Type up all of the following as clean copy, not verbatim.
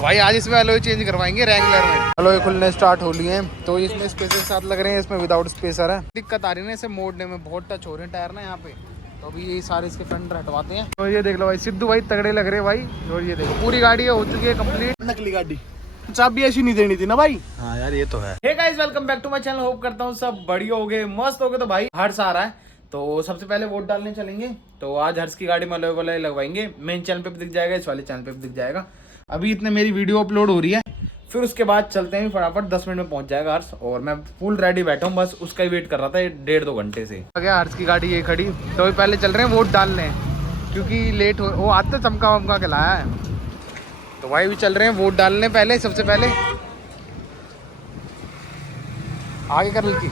भाई आज इसमें अलॉय चेंज करवाएंगे रेंगुलर में। अलॉय खुलने स्टार्ट हो लिए हैं तो इसमें स्पेसर साथ लग रहे हैं, इसमें विदाउट स्पेसर है। दिक्कत आ रही है ना इसे मोड़ने में, बहुत टच हो रहे हैं टायर ना यहाँ पे, तो अभी ये सारे इसके फ्रंट हटवाते हैं। तो ये देख लो भाई सिद्धू भाई तगड़े लग रहे हैं भाई। और ये देखो पूरी गाड़ी हो चुकी है कंप्लीट। नकली गाड़ी चाबी ऐसी नहीं देनी थी ना भाई। हाँ यार ये तो है। Hey guys welcome back to my channel. Hope करता हूँ सब बढ़िया हो गए, मस्त हो गए। तो भाई हर्ष आ रहा है तो सबसे पहले वोट डालने चलेंगे। तो आज हर्ष की गाड़ी में अलॉय वॉलॉय लगवाएंगे। मेन चैनल पे भी दिख जाएगा, इस वाले चैनल पे भी दिख जाएगा। अभी इतने मेरी वीडियो अपलोड हो रही है, फिर उसके बाद चलते हैं फटाफट। 10 मिनट में पहुंच जाएगा हर्ष और मैं फुल रेडी बैठा हूँ, बस उसका ही वेट कर रहा था 1.5-2 घंटे से। गया हर्ष की गाड़ी ये खड़ी, तो अभी पहले चल रहे हैं वोट डालने क्योंकि लेट हो। वो आते चमका वमका के लाया है, तो भाई भी चल रहे हैं वोट डालने। पहले सबसे पहले आगे कर ली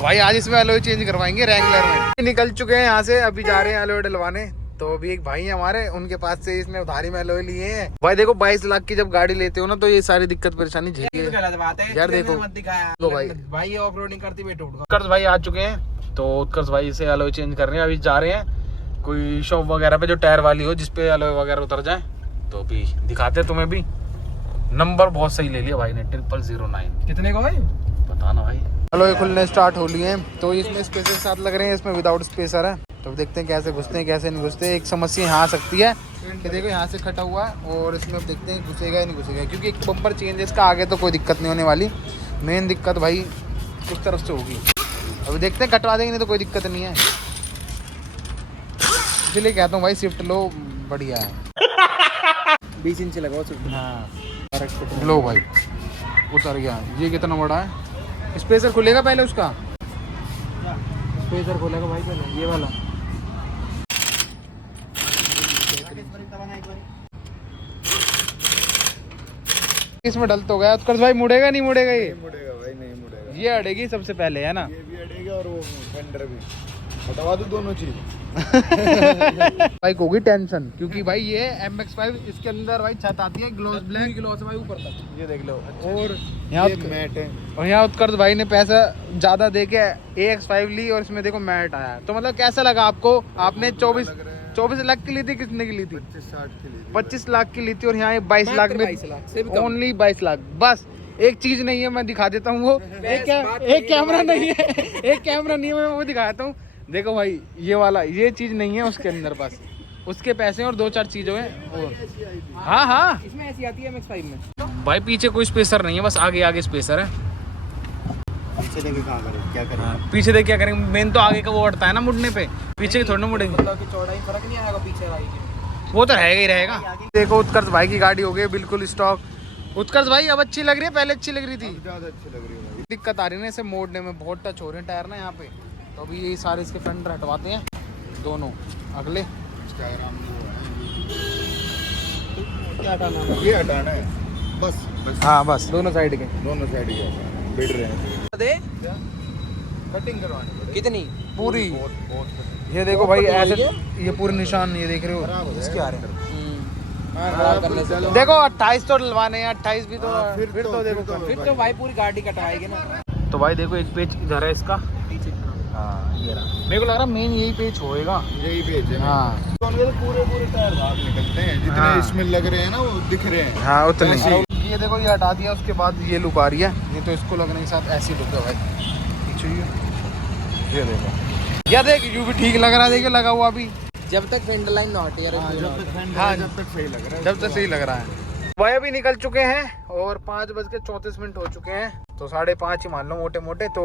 भाई, आज इसमें अलॉय चेंज करवाएंगे रेंगुलर में। निकल चुके हैं यहाँ से, अभी जा रहे हैं अलॉय डलवाने। तो अभी एक भाई है हमारे, उनके पास से इसमें उधारी में अलॉय लिए हैं। भाई देखो 22 लाख की जब गाड़ी लेते हो ना तो ये सारी दिक्कत परेशानी झेलिए। गलत बात है यार देखो मत दिखाया तो भाई ऑफ रोडिंग करती बैठो। उत्कर्ष भाई आ चुके हैं, तो उत्कर्ष भाई से अलॉय चेंज कर रहे हैं। अभी जा रहे हैं कोई शॉप वगैरह पे जो टायर वाली हो, जिसपे अलॉय वगैरह उतर जाए। तो अभी दिखाते हैं तुम्हें भी। नंबर बहुत सही ले लिया भाई ने, 0009। कितने का भाई पता ना भाई। अलॉय खुलने स्टार्ट हो लिए हैं तो इसमें स्पेसर साथ लग रहे हैं, इसमें विदाउट स्पेसर है। तो देखते हैं कैसे घुसते हैं कैसे नहीं घुसते। एक समस्या यहाँ आ सकती है कि देखो यहाँ से खटा हुआ है और इसमें अब देखते हैं घुसेगा या नहीं घुसेगा, क्योंकि एक बम्पर चेंज है इसका। आगे तो कोई दिक्कत नहीं होने वाली, मेन दिक्कत भाई किस तरफ से होगी अभी देखते हैं। कटवा देंगे नहीं तो कोई दिक्कत नहीं है, इसलिए कहता हूँ भाई स्विफ्ट लो, बढ़िया है। 20 इंच लगाओ सिर्फ। हाँ लो भाई उतर गया। ये कितना बड़ा है? स्पेसर खुलेगा पहले उसका, स्पेसर खोलेगा भाई पहले ये वाला। इसमें डल तो गया। उत्कर्ष भाई मुड़ेगा नहीं मुड़ेगा? ये मुड़ेगा भाई, नहीं मुड़ेगा। ये अड़ेगी सबसे पहले है ना, ये भी अड़ेगा और वो फेंडर भी। हटवा दो दोनों चीज। भाई को होगी टेंशन, क्योंकि भाई ये MX-5 इसके अंदर भाई छत आती है ग्लॉस ब्लैक, ग्लॉस भाई ऊपर तक ये देख लो। और यहाँ मैट है, और यहाँ उत्कर्ष भाई ने पैसा ज्यादा दे के AX5 ली और इसमें देखो मैट आया। तो मतलब कैसा लगा आपको? आपने 24 लाख की ली थी, कितने की ली थी? 25 लाख की ली थी और यहाँ 22 लाख में, ओनली 22 लाख। बस एक चीज नहीं है, मैं दिखा देता हूँ। वो एक कैमरा नहीं है, एक कैमरा नहीं है, मैं वो दिखाता हूँ। देखो भाई ये वाला, ये चीज नहीं है उसके अंदर, बस उसके पैसे और 2-4 चीजों हैं। और हाँ हाँ इसमें ऐसी आती है MX-5 में भाई, पीछे कोई स्पेसर नहीं है, बस आगे आगे स्पेसर है। पीछे देखे कहाँ करें, क्या करें? हाँ, पीछे देख क्या करेंगे? मेन तो आगे का वो अटता है ना मुड़ने पे, पीछे की थोड़ी ना मुड़ेंगे। मतलब कि चौड़ाई फर्क नहीं आएगा पीछे वाली की। वो तो रहेगा ही रहेगा। देखो उत्कर्ष भाई की गाड़ी हो गई बिल्कुल स्टॉक। उत्कर्ष भाई अब अच्छी लग रही है, पहले अच्छी लग रही थी? ज्यादा अच्छी लग रही है भाई। दिक्कत आ रही है ना इसे मोड़ने में, बहुत टच हो रहे हैं टायर ना यहाँ पे। तो अभी ये सारे इसके फ्रंट हटवाते हैं, दोनों अगले। क्या हटाना है? ये हटाना है बस। हाँ बस दोनों साइड के, दोनों साइड के बैठ रहे हैं। दे कटिंग करवानी कितनी पूरी। बहुत ये देखो भाई ऐसे, ये पूरे निशान ये देख रहे हो इसके आ रहे हैं। खराब करने से देखो 28 तो डलवाने हैं, 28 भी तो फिर तो देखो कम। फिर तो भाई पूरी गाड़ी कटवाएगी ना। तो भाई देखो एक पेज इधर है इसका। हाँ ये रहा, मेरे को लग रहा मेन यही पेज होएगा। यही पेज है। हाँ तो पूरे टायर बाहर निकलते हैं, जितने हाँ। इसमें लग रहे हैं ना वो दिख रहे हैं। हाँ उतने। ऐसे ही। ये देखो ये हटा दिया, उसके बाद ये लुक आ रही है। ये तो इसको लगने के साथ ऐसी लुक है भाई पीछे। ये देखो, या देख यू भी ठीक लग रहा है, देखिए लगा हुआ अभी। जब तक फेंडर लाइन ना हटे यार, हाँ जब तक सही लग रहा है, जब तक सही लग रहा है। भाई अभी निकल चुके हैं और 5:34 हो चुके हैं, तो 5:30 ही मान लो मोटे मोटे। तो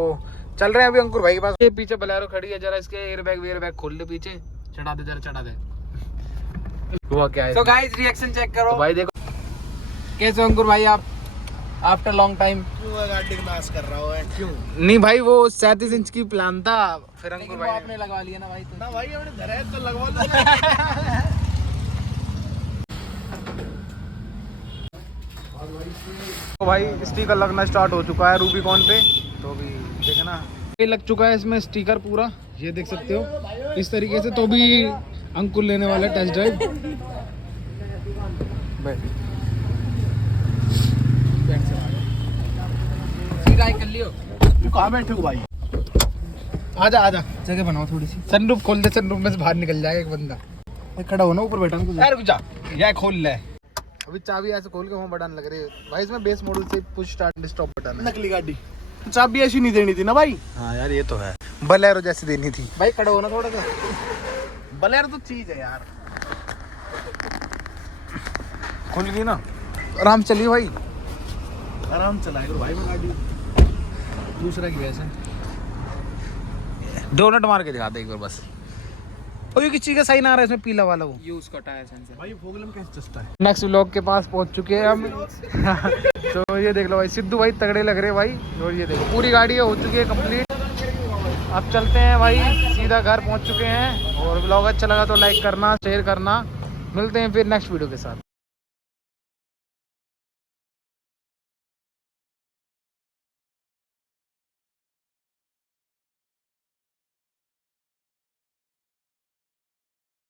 चल रहे हैं अभी अंकुर भाई के पास। ये पीछे बलेरो खड़ी है, जरा इसके एयर बैग खोल दे, पीछे चढ़ा दे, जरा चढ़ा दे। हुआ क्या है? तो गाइस रिएक्शन चेक करो। तो भाई देखो कैसे हो अंकुर भाई आप आफ्टर लॉन्ग टाइम? क्यों गाड़ी नाश कर रहा है? क्यों नहीं भाई, वो 37 इंच की प्लान था, फिर अंकुर लेकिन वो भाई आपने लगवा लिया ना भाई। तो ना भाई हमने धरा है तो लगवा लो। तो भाई स्टिकर लगना स्टार्ट हो चुका है रूबीकॉन पे। तो अभी देखे ना, ये लग चुका है इसमें स्टिकर पूरा, ये देख सकते हो इस तरीके से। तो भी अंकुर लेने वाला टेस्ट ड्राइव। कर लियो। तू कहाँ बैठे हो भाई? आजा आजा, जगह बनाओ थोड़ी सी। सनरूफ खोल दे, सनरूफ में से बाहर निकल जाएगा एक बंदा। खड़ा हो ना, ऊपर बैठा हूँ। यार रुक जा, यह खोल ले। अभी चाबी ऐसे खोल के वहाँ बटन लग रही है भाई। इसमें बेस मॉडल से पुश स्टार्ट स्टॉप बटन है। नकली गाड़ी चाबी ऐसी नहीं देनी थी ना भाई। हाँ यार ये तो है, बलेरो जैसी देनी थी। भाई खड़े हो ना थोड़ा सा। बलेरो तो चीज है यार। खुल गई ना, आराम चलिए भाई। आराम चलाएगा भाई मैं गाड़ी। दूसरा की वैसे डोनट मार के दिखा दे एक बार बस। और ये किस चीज़ का साइन आ रहा है इसमें, पीला वाला वो। यूज का टायर सेंसर। भाई फोगलम कैसे चस्ता है। नेक्स्ट व्लॉग के पास पहुंच चुके हैं हम। तो ये देख लो भाई, सिद्धू भाई तगड़े लग रहे हैं भाई। और ये देखो पूरी गाड़ी हो चुकी है कंप्लीट। अब चलते हैं भाई, सीधा घर पहुंच चुके हैं। और व्लॉग अच्छा लगा तो लाइक करना, शेयर करना। मिलते हैं फिर नेक्स्ट वीडियो के साथ।